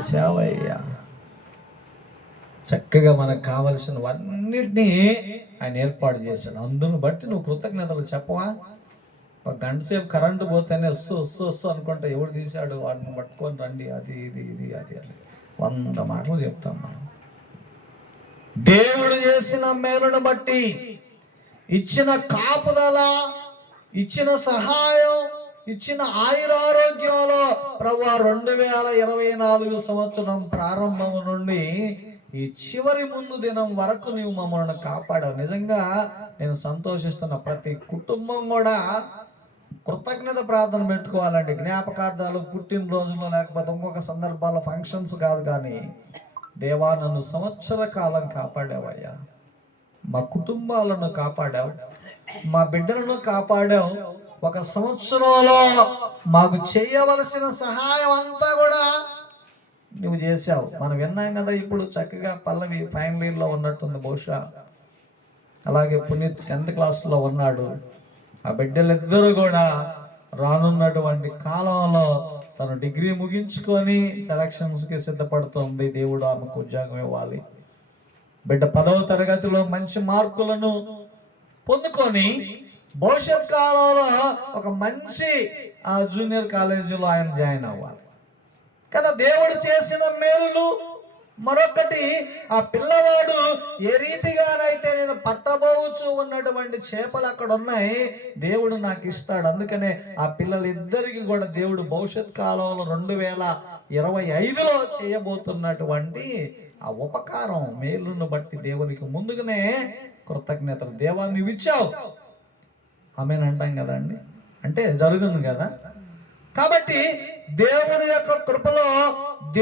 చేసావయ్యా. చక్కగా మనకు కావలసినవన్నిటినీ ఆయన ఏర్పాటు చేశాడు. అందును బట్టి నువ్వు కృతజ్ఞతలు చెప్పవా? ఒక గంట సేపు కరెంటు పోతేనే వస్తు అనుకుంటే ఎవడు తీశాడు వాడిని పట్టుకొని రండి, అది ఇది ఇది అది అని 100 మాటలు చెప్తాం మనం. దేవుడు చేసిన మేలును బట్టి, ఇచ్చిన కాపుదల, ఇచ్చిన సహాయం, ఇచ్చిన ఆయురారోగ్యంలో ప్రభువా 2024 సంవత్సరం ప్రారంభం నుండి ఈ చివరి ముందు దినం వరకు నీవు మమ్మల్ని కాపాడావు. నిజంగా నేను సంతోషిస్తున్న ప్రతి కుటుంబం కూడా కృతజ్ఞత ప్రార్థన పెట్టుకోవాలండి. జ్ఞాపకార్థాలు, పుట్టినరోజులు, లేకపోతే ఇంకొక సందర్భాల్లో ఫంక్షన్స్ కాదు, కానీ దేవా నన్ను సంవత్సర కాలం కాపాడావయ్యా, మా కుటుంబాలను కాపాడావు, మా బిడ్డలను కాపాడావు. ఒక సంవత్సరంలో మాకు చేయవలసిన సహాయం అంతా కూడా నువ్వు చేసావు. మనం విన్నాం కదా, ఇప్పుడు చక్కగా పల్లవి ఫైనల్ ఇయర్లో ఉన్నట్టుంది బహుశా. అలాగే పునీత్ 10th క్లాస్లో ఉన్నాడు. ఆ బిడ్డలిద్దరూ కూడా రానున్నటువంటి కాలంలో తను డిగ్రీ ముగించుకొని సెలక్షన్స్కి సిద్ధపడుతుంది. దేవుడు ఆమెకు ఉద్యోగం ఇవ్వాలి. బిడ్డ 10వ తరగతిలో మంచి మార్కులను పొందుకొని భవిష్యత్ కాలంలో ఒక మంచి జూనియర్ కాలేజీలో ఆయన జాయిన్ అవ్వాలి కదా. దేవుడు చేసిన మేలులు. మరొకటి, ఆ పిల్లవాడు ఏ రీతిగానైతే నేను పట్టబోవచ్చు ఉన్నటువంటి చేపలు అక్కడ ఉన్నాయి, దేవుడు నాకు ఇస్తాడు. అందుకనే ఆ పిల్లలిద్దరికి కూడా దేవుడు భవిష్యత్ కాలంలో 2025లో చేయబోతున్నటువంటి ఆ ఉపకారం మేలును బట్టి దేవునికి ముందుగానే కృతజ్ఞతలు. దేవా నువ్వు ఇచ్చావు, ఆమెను అంటాం కదండి, అంటే జరుగును కదా. కాబట్టి దేవుని యొక్క కృపలో